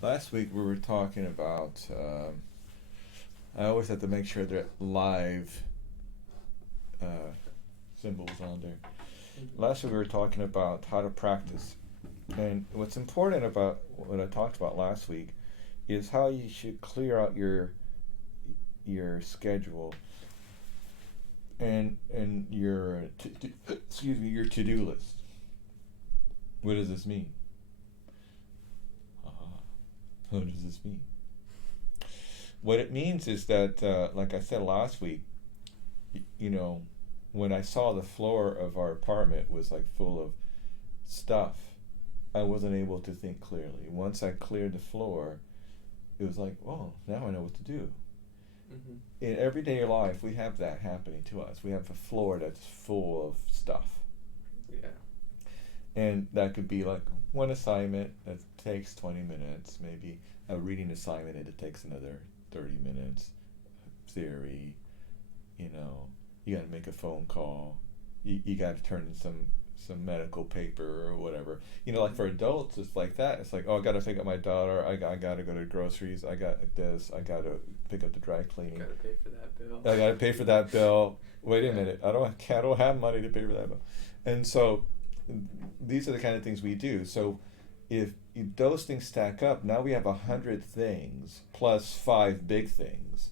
Last week we were talking about. I always have to make sure that live uh, symbols on there. Last week we were talking about how to practice, and what's important about what I talked about last week is how you should clear out your schedule and your excuse me, your to-do list. What does this mean? What does this mean? What it means is that, like I said last week, you know, when I saw the floor of our apartment was like full of stuff, I wasn't able to think clearly. Once I cleared the floor, it was like, oh, now I know what to do. Mm-hmm. In everyday life, we have that happening to us. We have a floor that's full of stuff. Yeah. And that could be like one assignment that takes 20 minutes, maybe a reading assignment and it takes another 30 minutes, theory, you know, you got to make a phone call, you got to turn in some medical paper or whatever. You know, like for adults, it's like that. It's like, oh, I got to pick up my daughter, I got to go to groceries, I got this, I got to pick up the dry cleaning. Gotta pay for that bill. I got to pay for that bill. Wait a minute, I don't have money to pay for that bill. And so these are the kind of things we do. So if those things stack up, now we have 100 things plus 5 big things,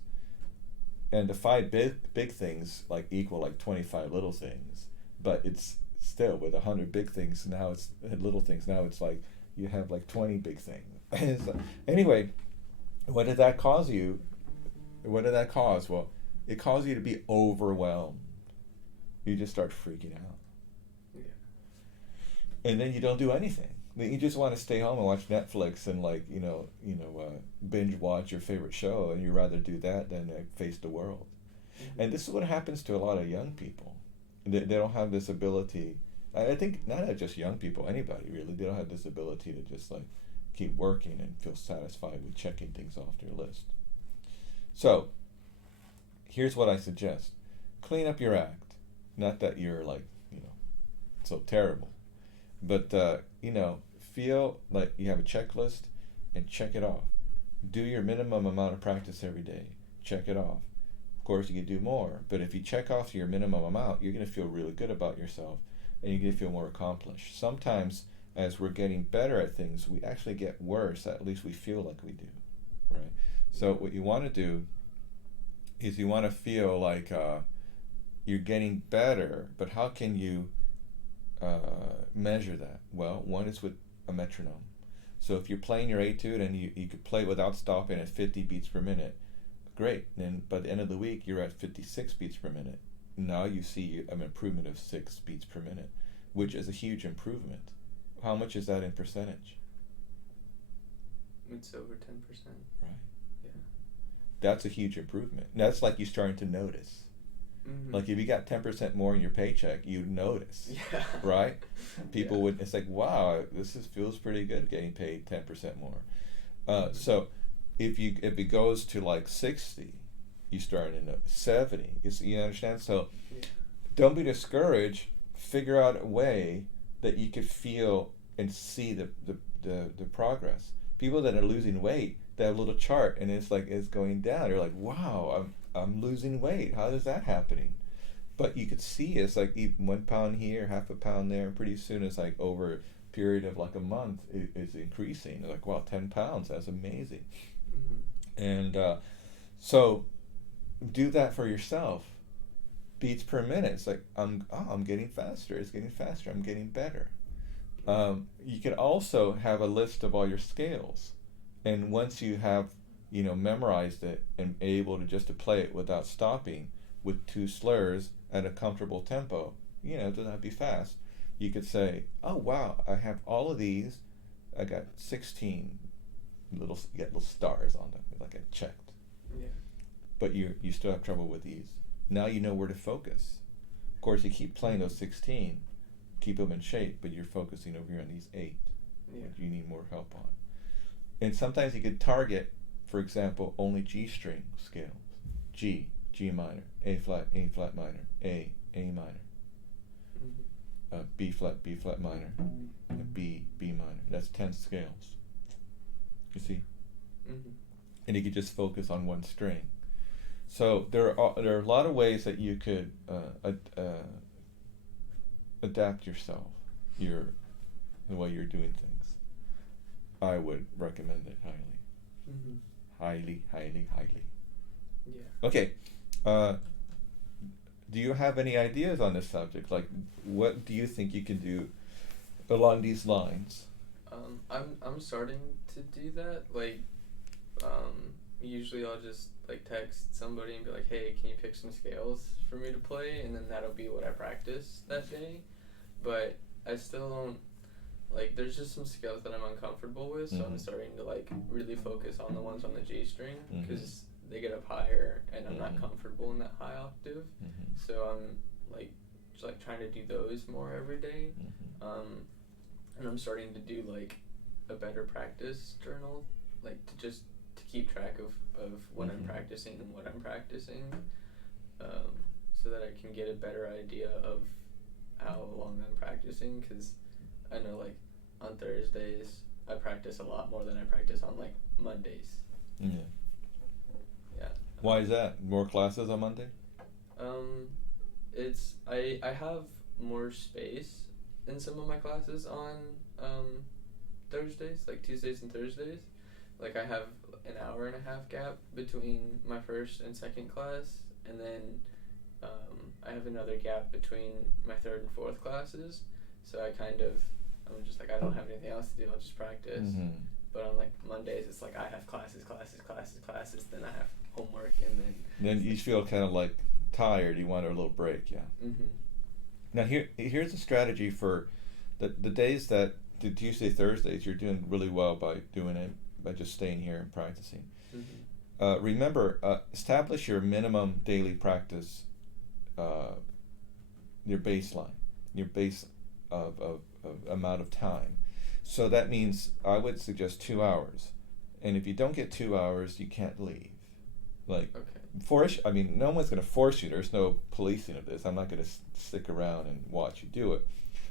and the five big things like equal like 25 little things. But it's still with 100 big things. Now it's little things. Now it's like you have like 20 big things. So, anyway, what did that cause you? What did that cause? Well, it caused you to be overwhelmed. You just start freaking out, Yeah. and then you don't do anything. Then you just want to stay home and watch Netflix and like binge watch your favorite show, and you rather do that than face the world. Mm-hmm. And this is what happens to a lot of young people. They don't have this ability. I think not just young people, anybody really. They don't have this ability to just like keep working and feel satisfied with checking things off their list. So here's what I suggest: clean up your act. Not that you're like so terrible, but feel like you have a checklist and check it off. Do your minimum amount of practice every day. Check it off. Of course, you can do more, but if you check off your minimum amount, you're going to feel really good about yourself and you're going to feel more accomplished. Sometimes, as we're getting better at things, we actually get worse, at least we feel like we do, right? So, what you want to do is you want to feel like you're getting better, but how can you measure that? Well, one is with a metronome. So if you're playing your etude and you could play without stopping at 50 beats per minute, great. Then by the end of the week, you're at 56 beats per minute. Now you see an improvement of 6 beats per minute, which is a huge improvement. How much is that in percentage? It's over 10%. Right. Yeah. That's a huge improvement. That's like you starting to notice. Mm-hmm. Like if you got 10% more in your paycheck, you'd notice. Yeah. Right? People Yeah. would, it's like, wow, feels pretty good getting paid 10% more. So if it goes to like 60, you start in 70. You understand? So Yeah. don't be discouraged. Figure out a way that you could feel and see the progress. People that are losing weight, they have a little chart and it's like it's going down. You're like, wow, I'm losing weight. How is that happening? But you could see it's like 1 pound here, half a pound there, and pretty soon it's like over a period of like a month it's increasing. They're like, wow, 10 pounds, that's amazing. Mm-hmm. And so do that for yourself. Beats per minute. It's like I'm getting faster. It's getting faster. I'm getting better. You can also have a list of all your scales, and once you have memorized it and able to just to play it without stopping with 2 slurs at a comfortable tempo, it doesn't have to be fast. You could say, oh wow, I have all of these. I got 16 little, you got little stars on them, like I checked. Yeah. But you still have trouble with these. Now you know where to focus. Of course, you keep playing those 16, keep them in shape, but you're focusing over here on these 8, Yeah. which you need more help on. And sometimes you could target, for example, only G string scales. G, G minor, A flat minor, A minor, Mm-hmm. B flat minor, and B minor. That's 10 scales. You see, Mhm. and you could just focus on one string. So there are a lot of ways that you could adapt yourself, the way you're doing things. I would recommend it highly, Mhm. highly, highly, highly. Yeah. Okay, do you have any ideas on this subject? Like, what do you think you can do along these lines? I'm starting to do that. Like, usually I'll just like text somebody and be like, "Hey, can you pick some scales for me to play?" And then that'll be what I practice that day. But I still don't like. There's just some scales that I'm uncomfortable with, so I'm starting to like really focus on the ones on the G string because they get up higher, and I'm not comfortable in that high octave. So I'm like just like trying to do those more every day. And I'm starting to do like a better practice journal, like to keep track of when I'm practicing and what I'm practicing, so that I can get a better idea of how long I'm practicing. Because I know like on Thursdays I practice a lot more than I practice on like Mondays. Yeah. Yeah. Why is that? More classes on Monday? It's I have more space in some of my classes on Thursdays, like Tuesdays and Thursdays. Like I have an hour and a half gap between my first and second class, and then I have another gap between my third and fourth classes. So I'm just like, I don't have anything else to do, I'll just practice. But on like Mondays, it's like I have classes, then I have homework, and then you feel kind of like tired. You want a little break, yeah. Now here's a strategy for the days that the Tuesday, Thursdays you're doing really well by doing it by just staying here and practicing. Remember, establish your minimum daily practice, your baseline, your base of amount of time. So that means I would suggest 2 hours, and if you don't get 2 hours, you can't leave. Like, I mean, no one's going to force you. There's no policing of this. I'm not going to stick around and watch you do it,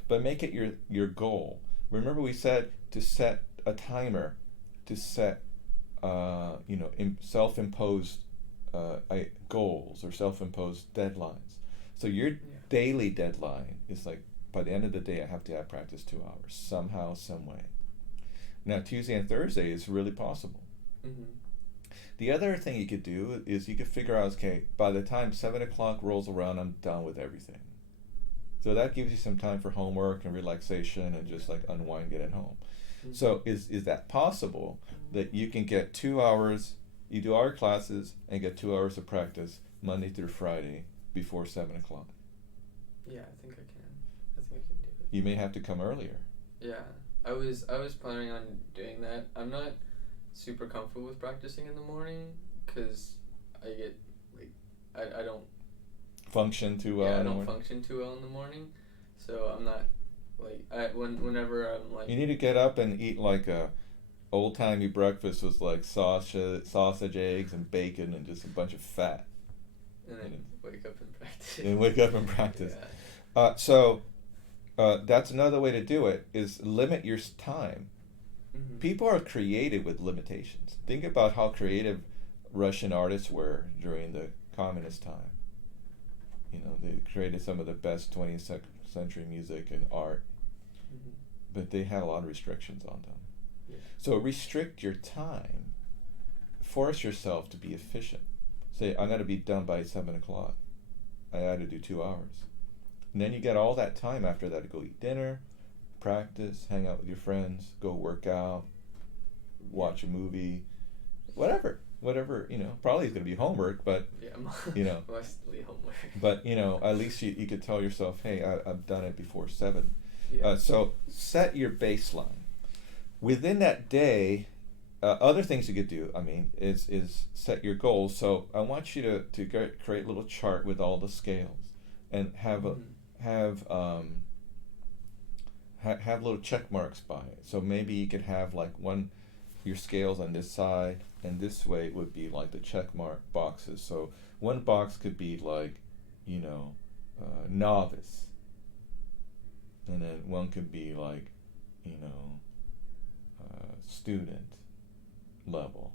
but make it your goal. Remember, we said to set a timer, to set self-imposed goals or self-imposed deadlines. So your daily deadline is like, by the end of the day, I have to have practice 2 hours somehow, some way. Now Tuesday and Thursday is really possible. The other thing you could do is you could figure out, okay, by the time 7 o'clock rolls around, I'm done with everything. So that gives you some time for homework and relaxation and just like unwind, get at home. So is that possible that you can get 2 hours, you do our classes and get 2 hours of practice Monday through Friday before 7 o'clock? Yeah, I think I can. I think I can do it. You may have to come earlier. Yeah, I was planning on doing that. I'm not super comfortable with practicing in the morning because I get like I don't function too well. Yeah, I don't function too well in the morning, so I'm not like whenever I'm like. You need to get up and eat like a old-timey breakfast with like sausage, eggs, and bacon, and just a bunch of fat. And then wake up and practice. And wake up and practice. Yeah. So that's another way to do it, is limit your time. People are creative with limitations. Think about how creative Russian artists were during the communist time. You know, they created some of the best 20th century music and art, but they had a lot of restrictions on them. Yeah. So restrict your time. Force yourself to be efficient. Say, I'm going to be done by 7 o'clock. I got to do 2 hours. And then you get all that time after that to go eat dinner, practice, hang out with your friends, go work out, watch a movie, whatever, probably it's going to be homework, but, mostly homework. But, at least you could tell yourself, hey, I've done it before 7. Yeah. So set your baseline. Within that day, other things you could do, is set your goals. So I want you to create a little chart with all the scales and have little check marks by it. So maybe you could have like your scales on this side, and this way would be like the check mark boxes. So one box could be like, novice, and then one could be like, student, level,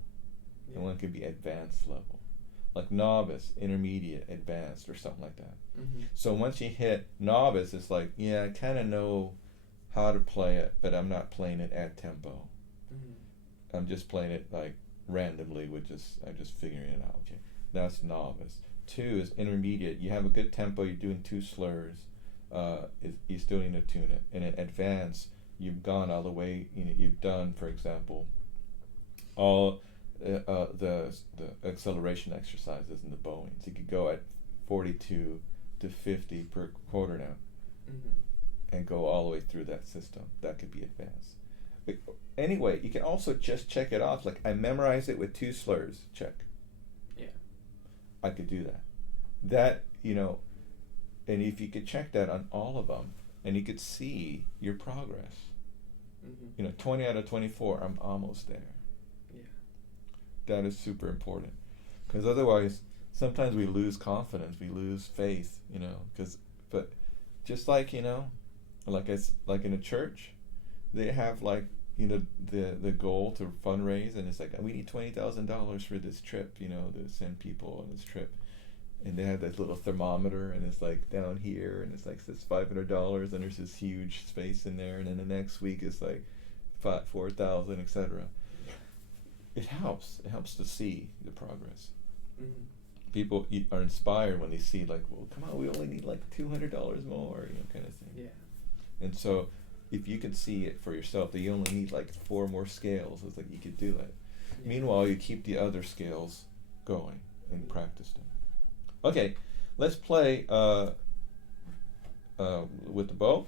Yeah. and one could be advanced level, like novice, intermediate, advanced, or something like that. Mm-hmm. So once you hit novice, it's like, yeah, I kind of know how to play it, but I'm not playing it at tempo. Mm-hmm. I'm just playing it like randomly I'm just figuring it out. Okay, that's novice. 2 is intermediate. You have a good tempo. You're doing 2 slurs. You still need to tune it. And in advanced, you've gone all the way. You've done, for example, all the acceleration exercises in the bowing. So you could go at 42 to 50 per quarter now, and go all the way through that system. That could be advanced. But anyway, you can also just check it off. Like, I memorized it with 2 slurs. Check. Yeah. I could do that. That, and if you could check that on all of them, and you could see your progress. 20 out of 24, I'm almost there. Yeah. That is super important. Because otherwise, sometimes we lose confidence, we lose faith, but just like, like in a church, they have the goal to fundraise, and it's like, we need $20,000 for this trip, to send people on this trip. And they have that little thermometer, and it's like down here, and it's like says $500, and there's this huge space in there, and then the next week it's like 4,000, etc. It helps to see the progress. Mm-hmm. People are inspired when they see, like, well, come on, we only need like $200 more, kind of thing. Yeah. And so if you can see it for yourself that you only need like 4 more scales, it's like you could do that. Yeah. Meanwhile, you keep the other scales going and practice them. Okay, let's play with the bow.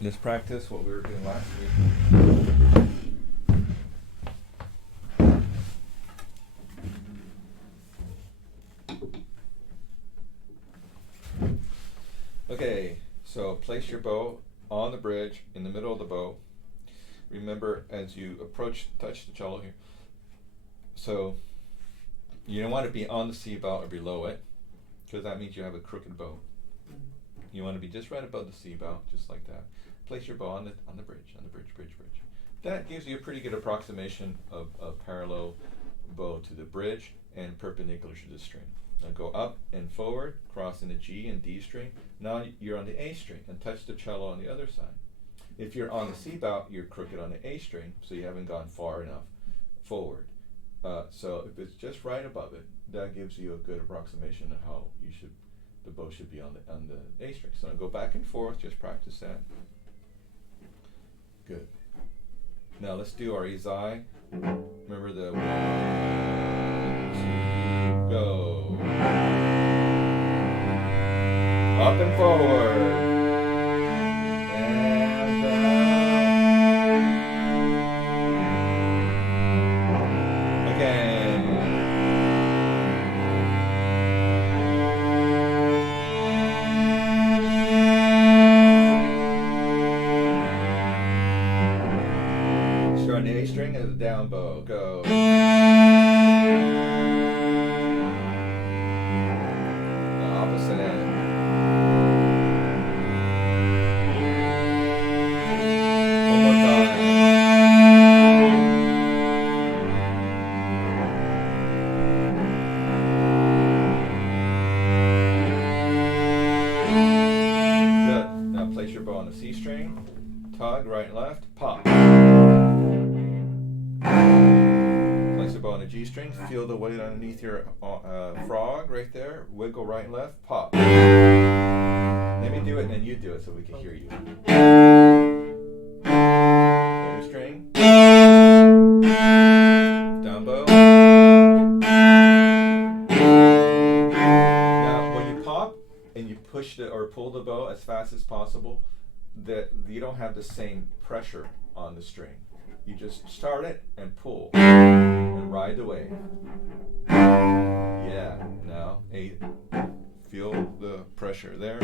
Let's practice what we were doing last week. Okay, so place your bow on the bridge in the middle of the bow. Remember, as you touch the cello here. So you don't want to be on the C bout or below it, because that means you have a crooked bow. You want to be just right above the C bout, just like that. Place your bow on the bridge. That gives you a pretty good approximation of a parallel bow to the bridge and perpendicular to the string. Now go up and forward, crossing the G and D string. Now you're on the A string, and touch the cello on the other side. If you're on the C bout, you're crooked on the A string, so you haven't gone far enough forward. So if it's just right above it, that gives you a good approximation of how the bow should be on the A string. So I'll go back and forth, just practice that. Good. Now let's do our Izai. Remember the 1, 2, go. Up and forward. And down. Again. Start on the A string as a down bow. Go. The opposite end. One more time. Good. Now place your bow on the C string. Tug, right and left, pop. Place the bow on the G string, feel the weight underneath your frog right there, wiggle right and left, pop. Let me do it and then you do it so we can hear you. A string, down bow. Now when you pop and you push or pull the bow as fast as possible, that you don't have the same pressure on the string. You just start it and pull and ride the wave. Yeah, now feel the pressure there.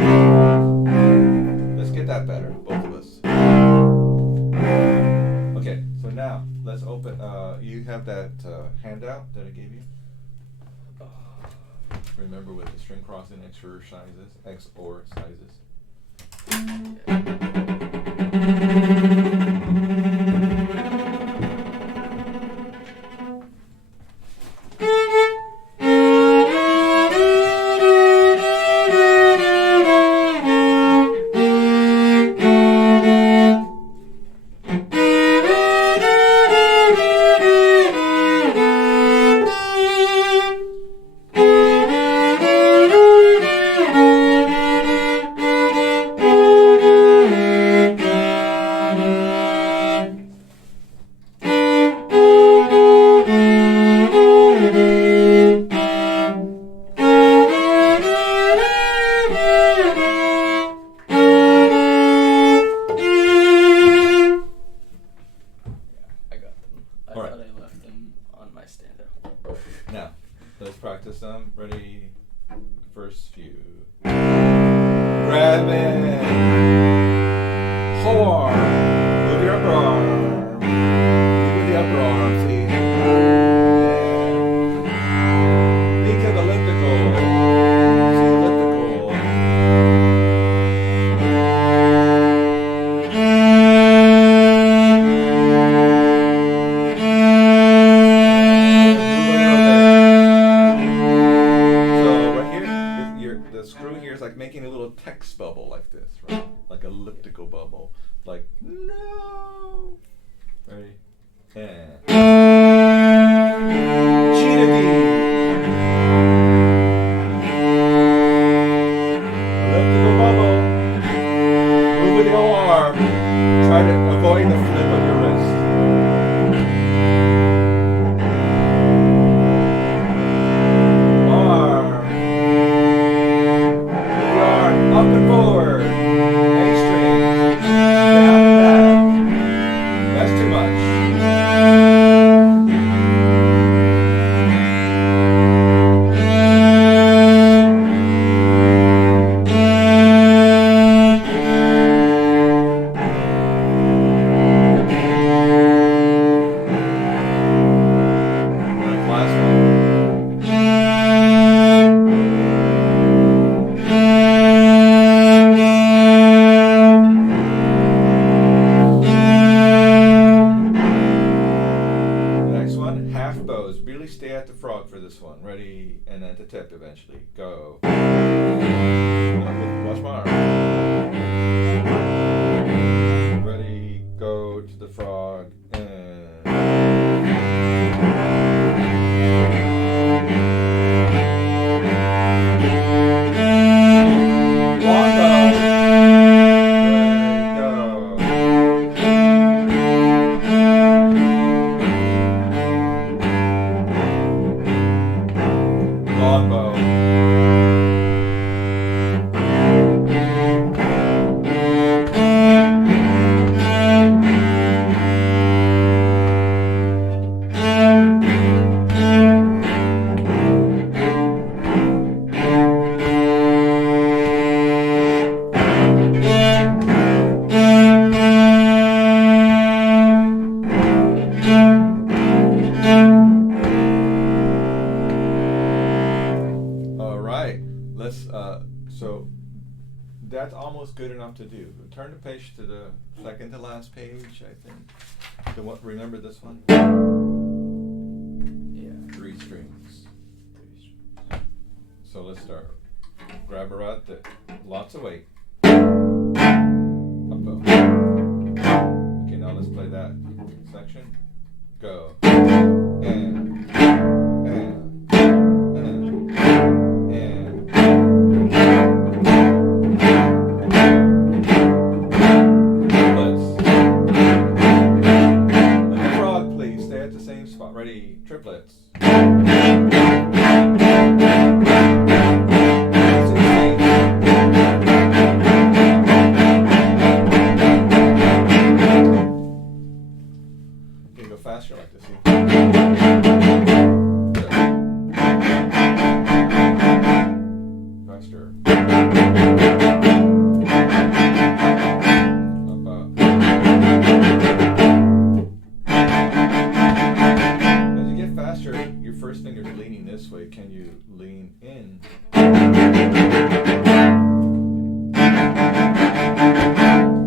Let's get that better, both of us. Okay, so now let's open. You have that handout that I gave you? Remember with the string crossing exercises. some. Ready? First few. Grab it. Whole arm. Move your upper arm. Lead with the upper arm. See? Think of elliptical. See elliptical. The screw here is like making a little text bubble like this, right? Like elliptical bubble. Like, no. Ready? And. Cheetah bee. Elliptical bubble. Move with your arm. Try to avoid the flip of your wrist. Up and forward. A string. Down and back. That's too much. Last one. Really stay at the frog for this one. Ready? And then to tip eventually. Go. Watch my arm. Ready? Go to the frog. And. Long bow. Ready? Go. Longbow. So that's almost good enough to do. Turn the page to the second to last page, I think. The what? Remember this one? Yeah. 3 strings. So let's start. Grab a rod, lots of weight. Up bow. Okay, now let's play that section. Go. And. Ready, triplets. Okay, go faster like this. Faster. Your first finger's leaning this way. Can you lean in?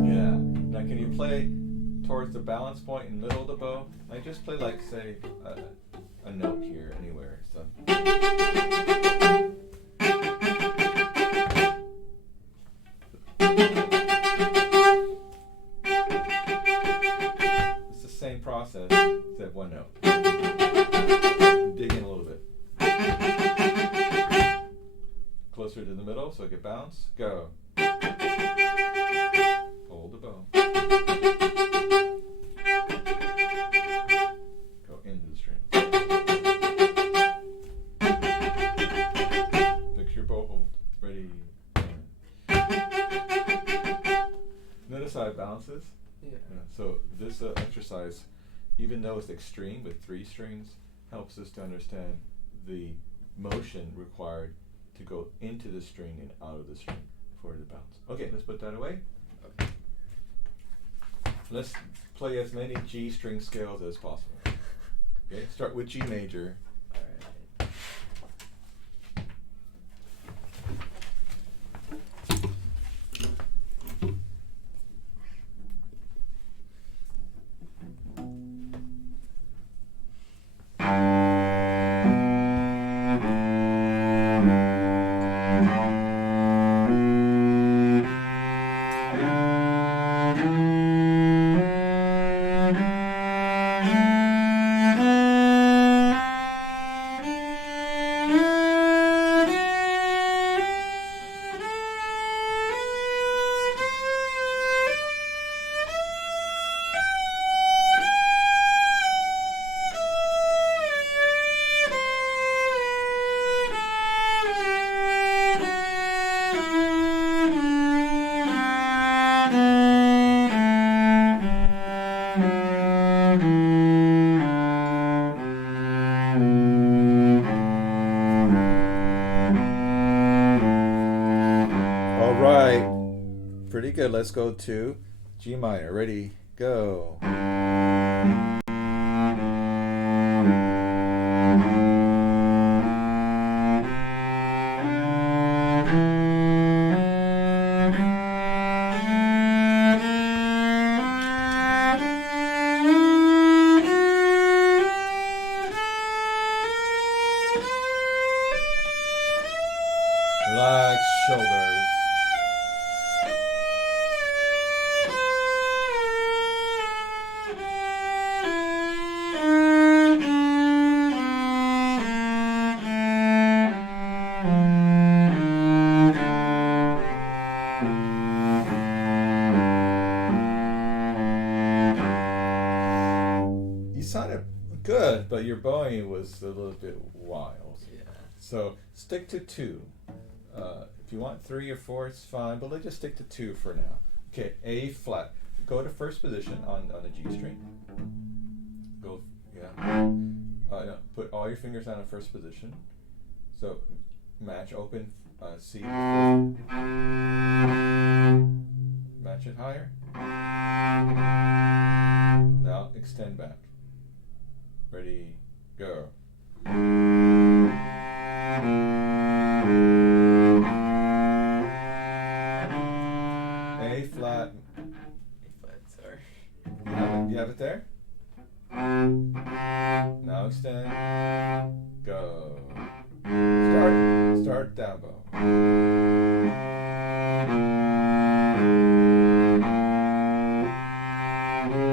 Yeah. Now can you play towards the balance point in the middle of the bow? Like just play like say a note here anywhere. So. It's the same process except one note. Dig in a little bit. Closer to the middle so it can bounce. Go. Hold the bow. Go into the string. Fix your bow hold. Ready. Notice how it bounces? Yeah. So this exercise, even though it's extreme with 3 strings, helps us to understand the motion required to go into the string and out of the string for it to bounce. Okay, let's put that away. Okay. Let's play as many G string scales as possible. Okay, start with G major. Alright. All right, pretty good. Let's go to G minor. Ready, go. Relax shoulders. You sounded good, but your bowing was a little bit wild. Yeah. So stick to 2. If you want 3 or 4, it's fine, but let's just stick to 2 for now. Okay, A flat. Go to first position on the G string. Go, yeah. No, put all your fingers on the first position. So match open C. Match it higher. Now extend back. Ready, go. A flat. A flat, sorry. You have it there? Now extend. Go. Start down bow.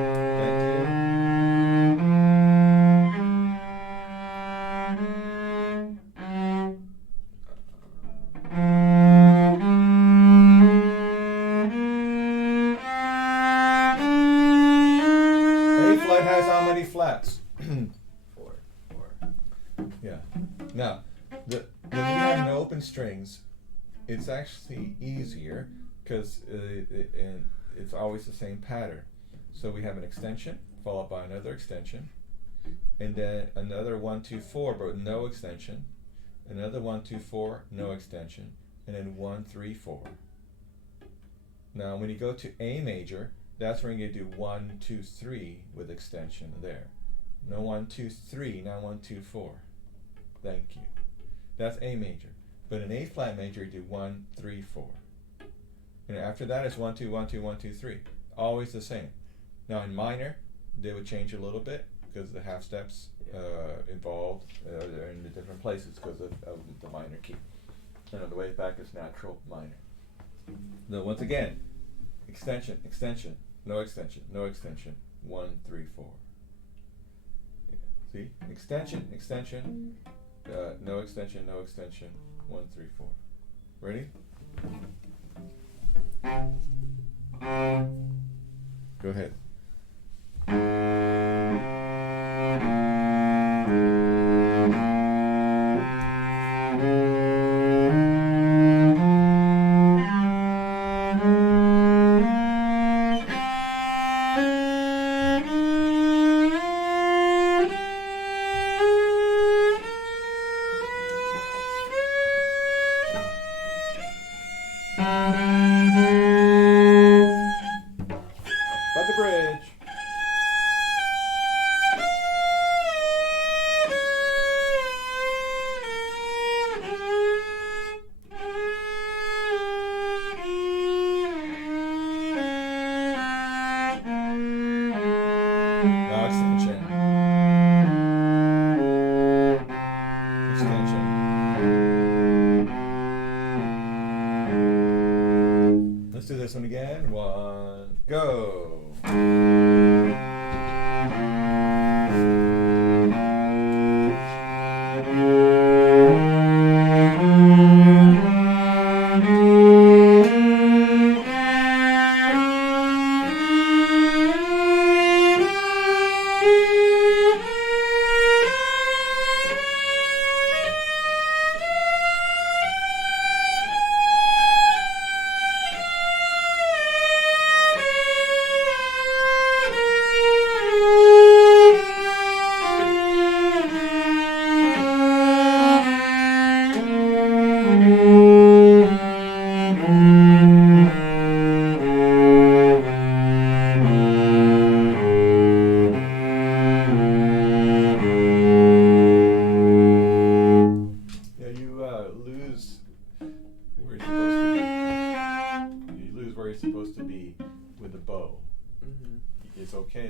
Thank A flat has how many flats? 4. Yeah. Now, when you have no open strings, it's actually easier because it's always the same pattern. So we have an extension followed by another extension, and then another 1, 2, 4, but no extension. Another 1, 2, 4, no extension, and then 1, 3, 4. Now, when you go to A major, that's when you do 1, 2, 3 with extension there. No 1, 2, 3, not 1, 2, 4. Thank you. That's A major. But in A flat major, you do 1, 3, 4. And after that is 1, 2, 1, 2, 1, 2, 3. Always the same. Now in minor, they would change a little bit because the half steps involved are in the different places because of the minor key. And on the way back is natural minor. Now once again, extension, extension, no extension, no extension. 1, 3, 4. See? Extension, extension, no extension, no extension. 1, 3, 4. Ready? Go ahead.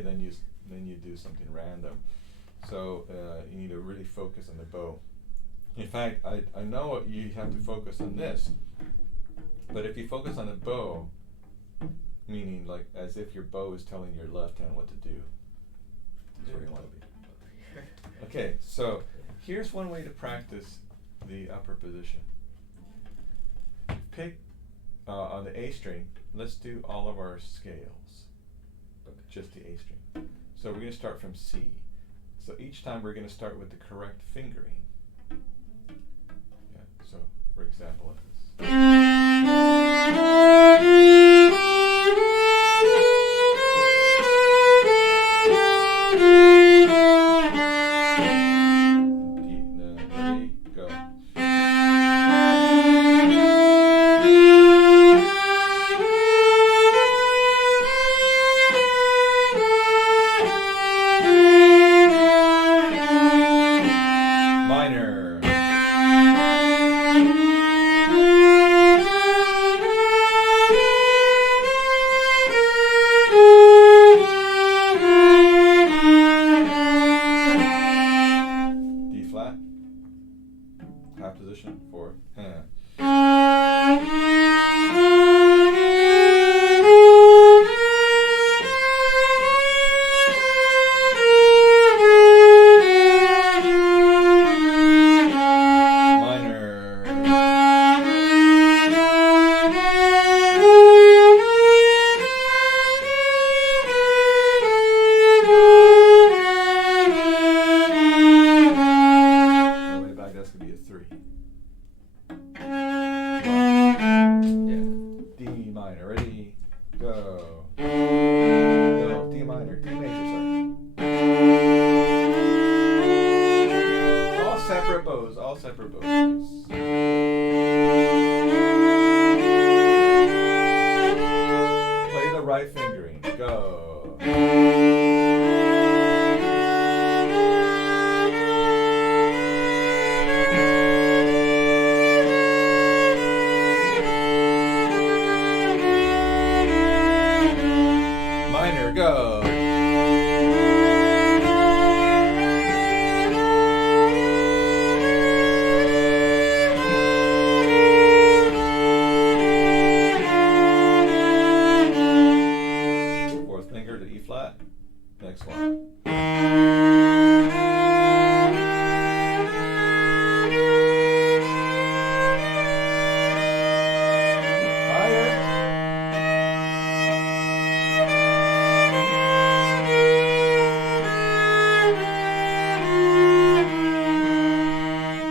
okay, then you do something random. So you need to really focus on the bow. In fact, I know you have to focus on this, but if you focus on the bow, meaning like as if your bow is telling your left hand what to do, that's where you want to be. Okay, so here's one way to practice the upper position. Pick on the A string, let's do all of our scales, just the A string. So we're going to start from C. So each time we're going to start with the correct fingering. Yeah, so for example, like this. Ready, go. Minor. D flat. Half position for hand. All separate bows, please. Play the right fingering. Go. Minor, go. Next one.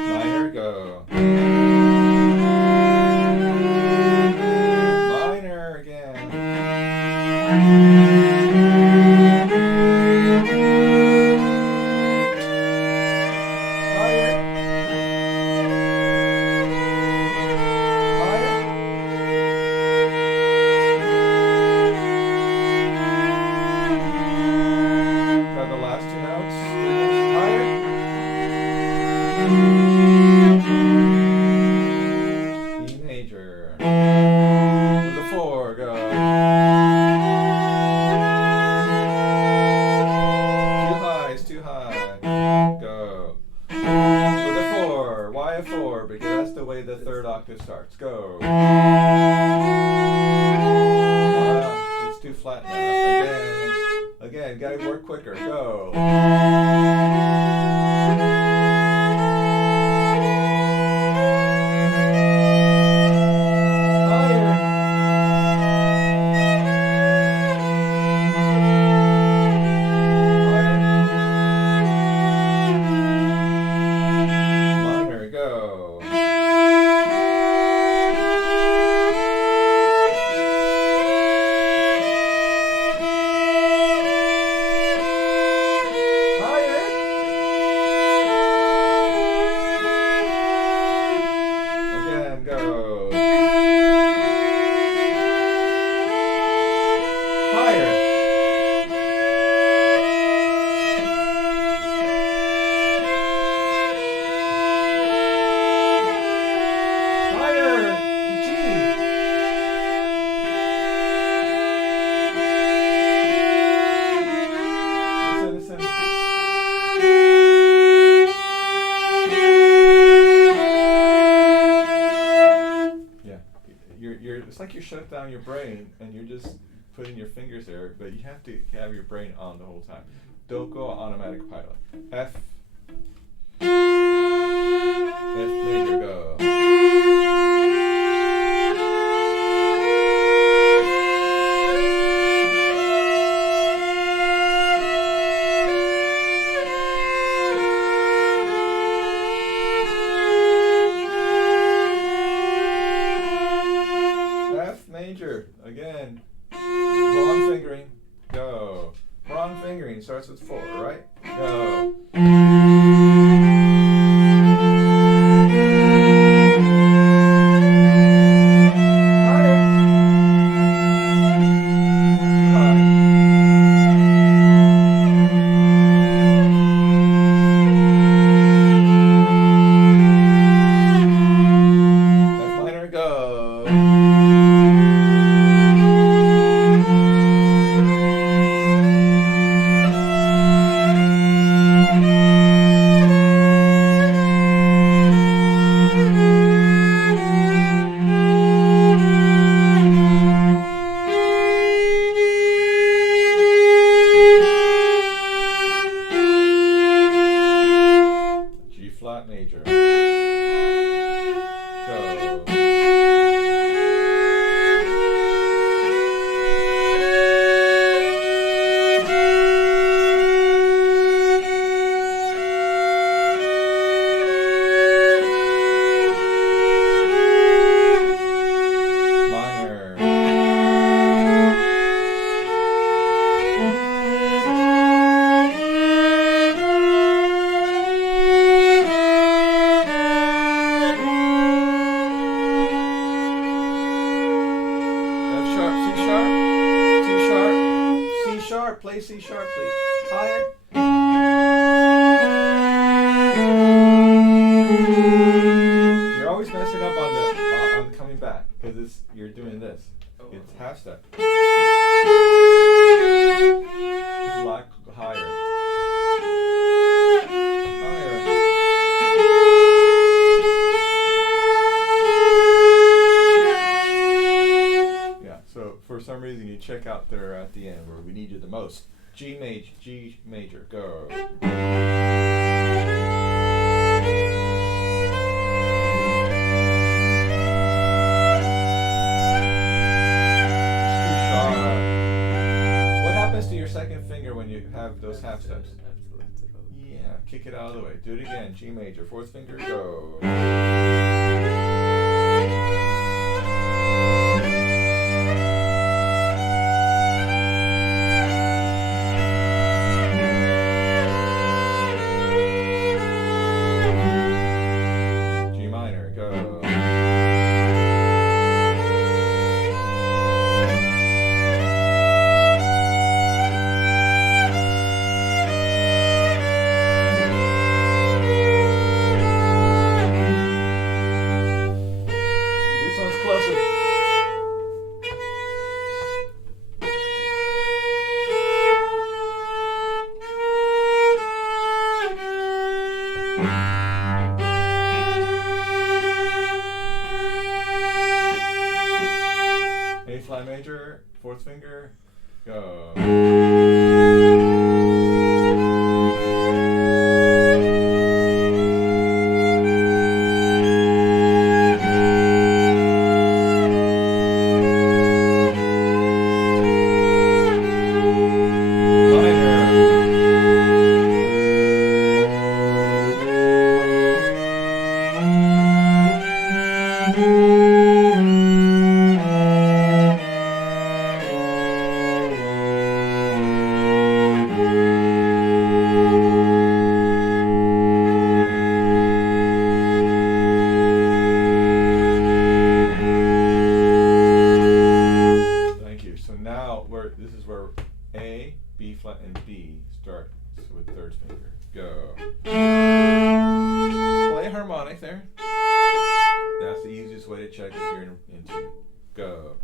Minor, go. Minor again. Because that's the way the third octave starts. Go. It's too flat now. Again, gotta work quicker. Go. Higher. shut down your brain and you're just putting your fingers there, but you have to have your brain on the whole time. Don't go automatic pilot. F major, go. F major, again. Wrong fingering, go. Wrong fingering starts with 4, right? Go. Major. Go. Minor. Play C sharp, please. Higher. You're always messing up on the coming back because you're doing this. It's half step. It's a lot higher. So for some reason you check out there at the end where we need you the most. G major, go. What happens to your second finger when you have those half steps? Yeah, kick it out of the way. Do it again. G major, fourth finger, go. A flat major, fourth finger, go. This is where A, B flat, and B start with third finger. Go. Play a harmonic there. That's the easiest way to check if you're in tune. Go.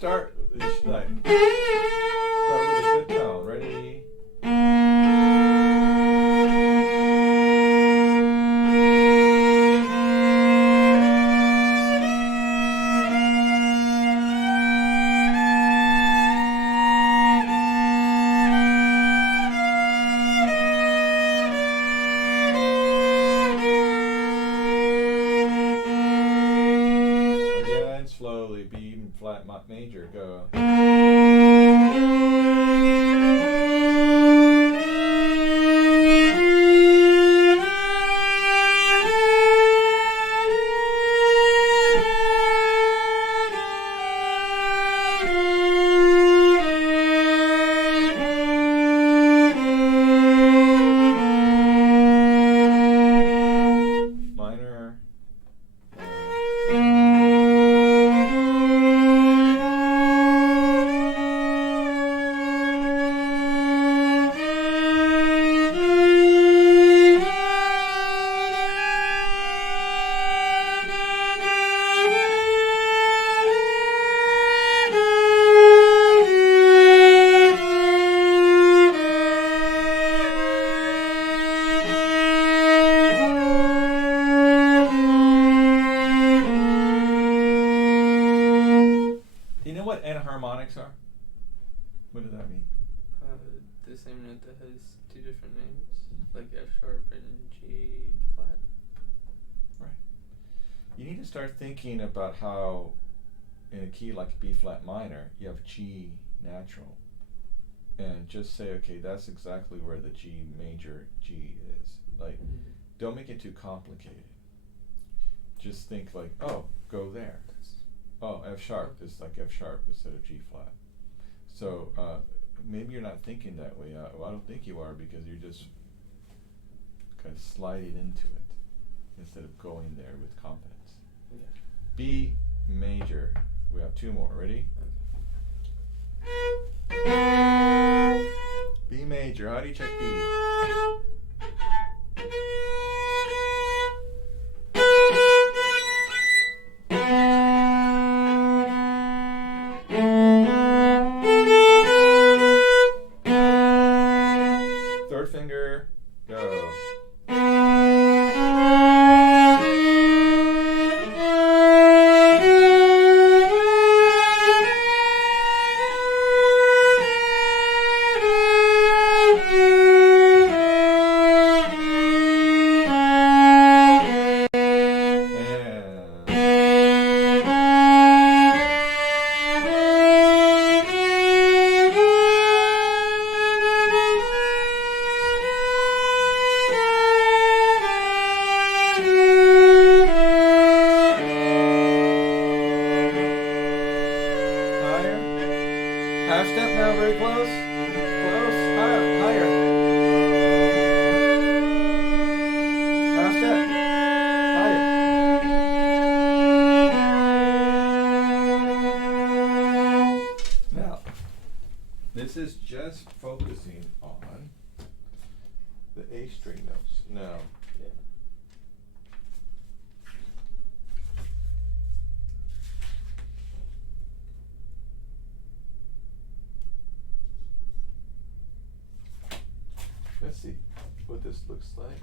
start like start with a good tone. Ready? Again, slowly. B even flat major. Go. Minor. You know what enharmonics are? What does that mean? The same note that has two different names, like F sharp and G flat. Right. You need to start thinking about how, in a key like B flat minor, you have G natural, and just say, okay, that's exactly where the G major G is. Like, don't make it too complicated. Just think like, oh, go there. Oh, F sharp is like F sharp instead of G flat. So maybe you're not thinking that way. Well, I don't think you are, because you're just kind of sliding into it instead of going there with confidence. Yeah. B major. We have two more. Ready? B major. How do you check B? Third finger, go. Half step now, very close. Close. Higher. Half step. Higher. Now, this is just focusing on the A string notes. Now, let's see what this looks like.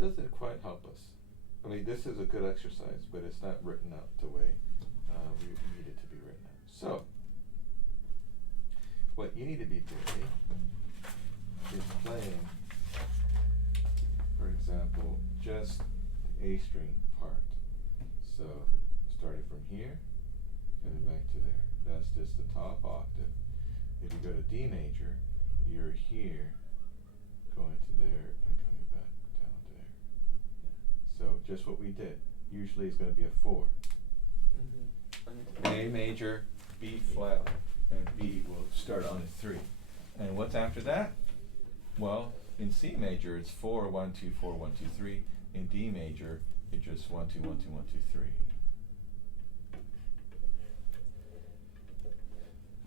Doesn't quite help us. I mean, this is a good exercise, but it's not written out the way we need it to be written out. So, what you need to be doing is playing, for example, just the A string part. So, starting from here, coming back to there. That's just the top octave. If you go to D major, you're here, going to there, and coming back down there. So just what we did. Usually it's going to be a 4. A major, B flat, and B will start on a 3. And what's after that? Well, in C major it's 4, 1, 2, 4, 1, 2, 3. In D major it's just 1, 2, 1, 2, 1, 2, 3.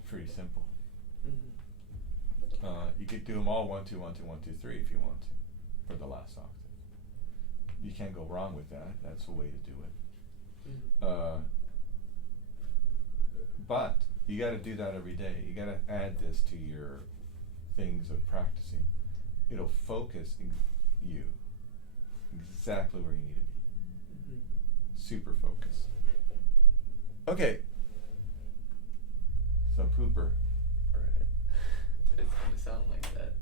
Pretty simple. You could do them all 1, 2, 1, 2, 1, 2, 3 if you want to, for the last octave. You can't go wrong with that. That's the way to do it. But you got to do that every day. You got to add this to your things of practicing. It'll focus you exactly where you need to be. Super focused. Okay. Some pooper. Right. It's gonna sound like that.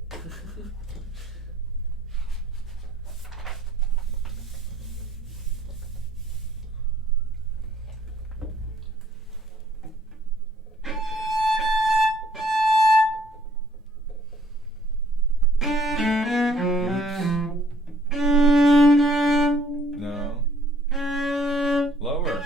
No. Lower.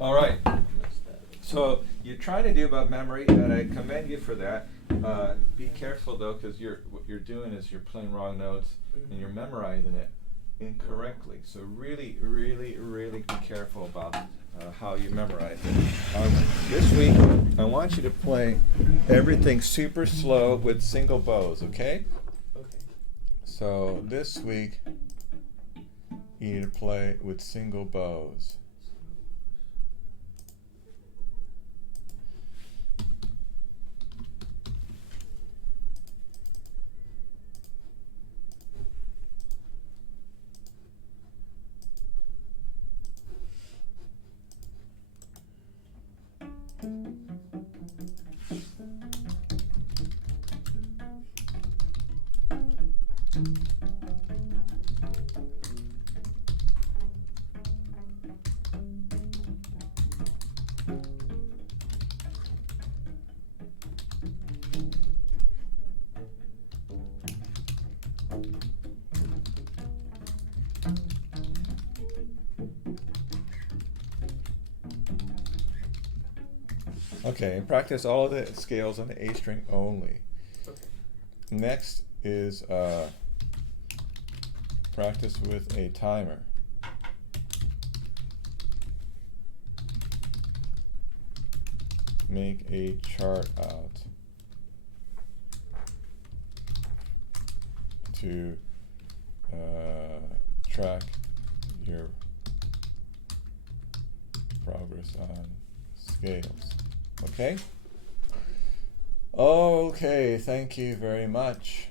All right. So you're trying to do about memory, and I commend you for that. Be careful though, because what you're doing is you're playing wrong notes and you're memorizing it incorrectly. So really, really, really be careful about how you memorize it. This week, I want you to play everything super slow with single bows. Okay? Okay. So this week, you need to play with single bows. Okay, practice all of the scales on the A string only. Okay. Next is practice with a timer. Make a chart out to track your progress on scales. Okay? Okay, thank you very much.